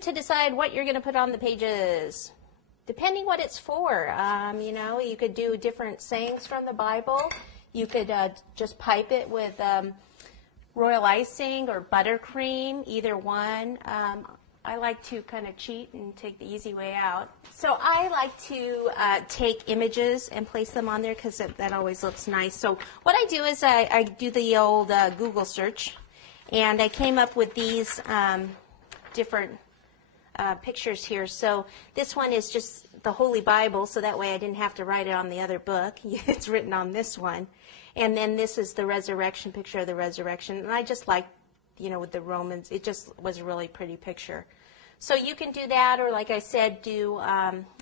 time to decide what you're going to put on the pages. Depending what it's for, you know, you could do different sayings from the Bible. You could just pipe it with royal icing or buttercream, either one. I like to kind of cheat and take the easy way out. So I like to take images and place them on there because that always looks nice. So what I do is I do the old Google search, and I came up with these different pictures here. So this one is just the Holy Bible, so that way I didn't have to write it on the other book. It's written on this one. And then this is the resurrection, picture of the resurrection. And I just like, you know, with the Romans, it just was a really pretty picture. So you can do that, or like I said, do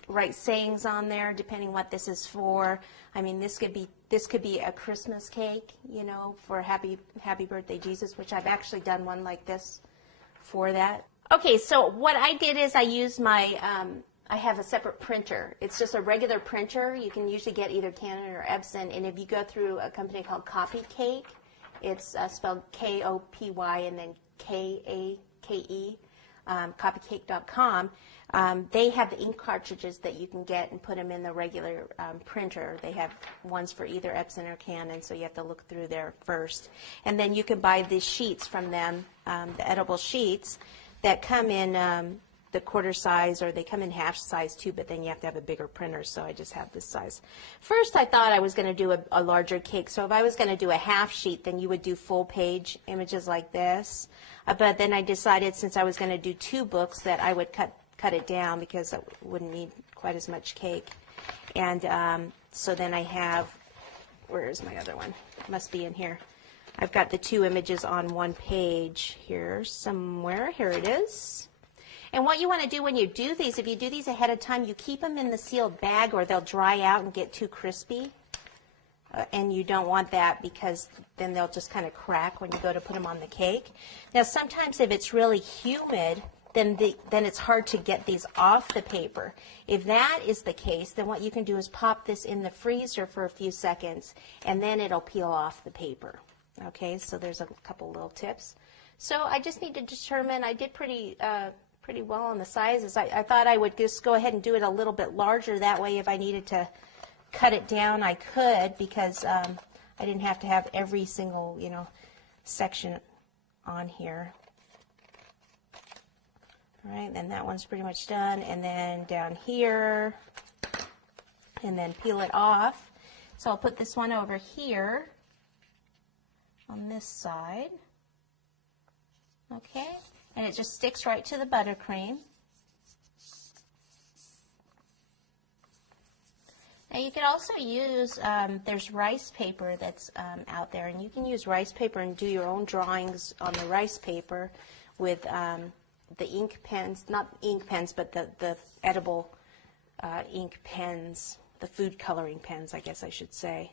write sayings on there, depending what this is for. I mean, this could be a Christmas cake, you know, for happy birthday Jesus, which I've actually done one like this for that. Okay, so what I did is I used my, I have a separate printer. It's just a regular printer. You can usually get either Canon or Epson, and if you go through a company called Copycake, it's spelled K-O-P-Y and then K-A-K-E, copycake.com. They have the ink cartridges that you can get and put them in the regular printer. They have ones for either Epson or Canon, so you have to look through there first. And then you can buy the sheets from them, the edible sheets, that come in the quarter size, or they come in half size too, but then you have to have a bigger printer, so I just have this size. First I thought I was going to do a larger cake, so if I was going to do a half sheet, then you would do full page images like this. But then I decided, since I was going to do 2 books, that I would cut it down because I wouldn't need quite as much cake. And so then I have, where is my other one? It must be in here. I've got the 2 images on one page here somewhere. Here it is. And what you want to do when you do these, if you do these ahead of time, you keep them in the sealed bag or they'll dry out and get too crispy. And you don't want that because then they'll just kind of crack when you go to put them on the cake. Now sometimes if it's really humid, then it's hard to get these off the paper. If that is the case, then what you can do is pop this in the freezer for a few seconds, and then it'll peel off the paper. Okay, so there's a couple little tips. So I just need to determine, I did pretty well on the sizes. I thought I would just go ahead and do it a little bit larger. That way if I needed to cut it down, I could, because I didn't have to have every single, you know, section on here. All right, then that one's pretty much done. And then down here, and then peel it off. So I'll put this one over here on this side. Okay, and it just sticks right to the buttercream. Now you can also use, there's rice paper that's out there, and you can use rice paper and do your own drawings on the rice paper with the ink pens, not ink pens, but the edible ink pens, the food coloring pens, I guess I should say.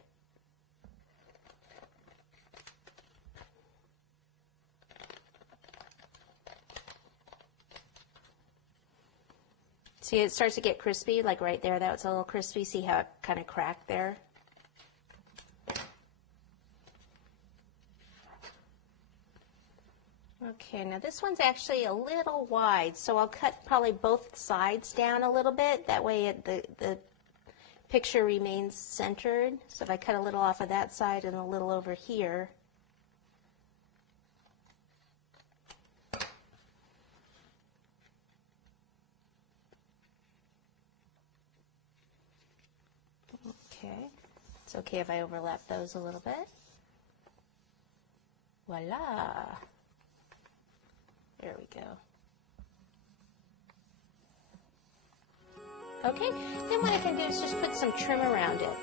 See, it starts to get crispy, like right there. That was a little crispy. See how it kind of cracked there? Okay, now this one's actually a little wide, so I'll cut probably both sides down a little bit. That way the picture remains centered. So if I cut a little off of that side and a little over here. Okay, it's okay if I overlap those a little bit. Voila! There we go. Okay, then what I can do is just put some trim around it.